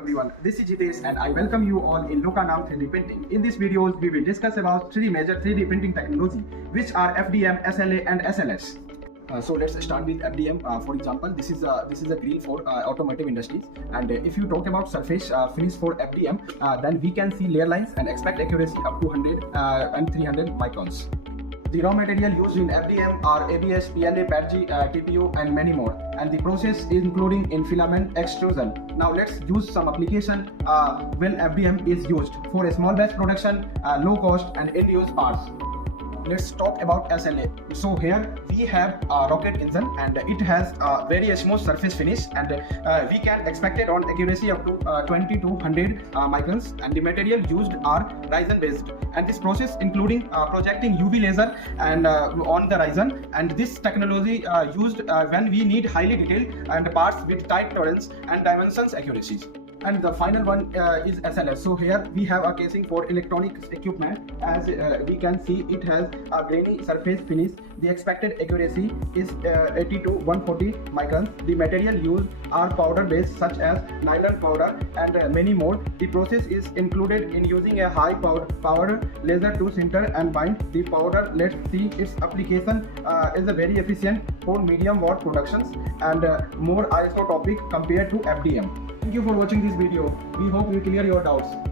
Everyone, this is Jitesh and I welcome you all in Locanam 3D printing. In this video, we will discuss about three major 3D printing technology which are FDM, SLA and SLS. So let's start with FDM. For example, this is a grill for automotive industries, and if you talk about surface finish for FDM, then we can see layer lines and expect accuracy up to 100 and 300 microns. The raw material used in FDM are ABS, PLA, PETG, TPU and many more, and the process is including in filament extrusion. Now let's use some application when FDM is used for a small batch production, low cost and end use parts. Let's talk about SLA. So here we have a rocket engine and it has a very smooth surface finish, and we can expect it on accuracy up to 20 to 100 microns, and the material used are resin based, and this process including projecting UV laser and on the resin, and this technology used when we need highly detailed and parts with tight tolerance and dimensions accuracies. And the final one is SLS. So here we have a casing for electronics equipment. As we can see, it has a grainy surface finish. The expected accuracy is 80 to 140 microns. The material used are powder based such as nylon powder and many more. The process is included in using a high power laser to sinter and bind the powder. Let's see its application is a very efficient for medium watt productions and more isotopic compared to FDM. Thank you for watching this video. We hope we clear your doubts.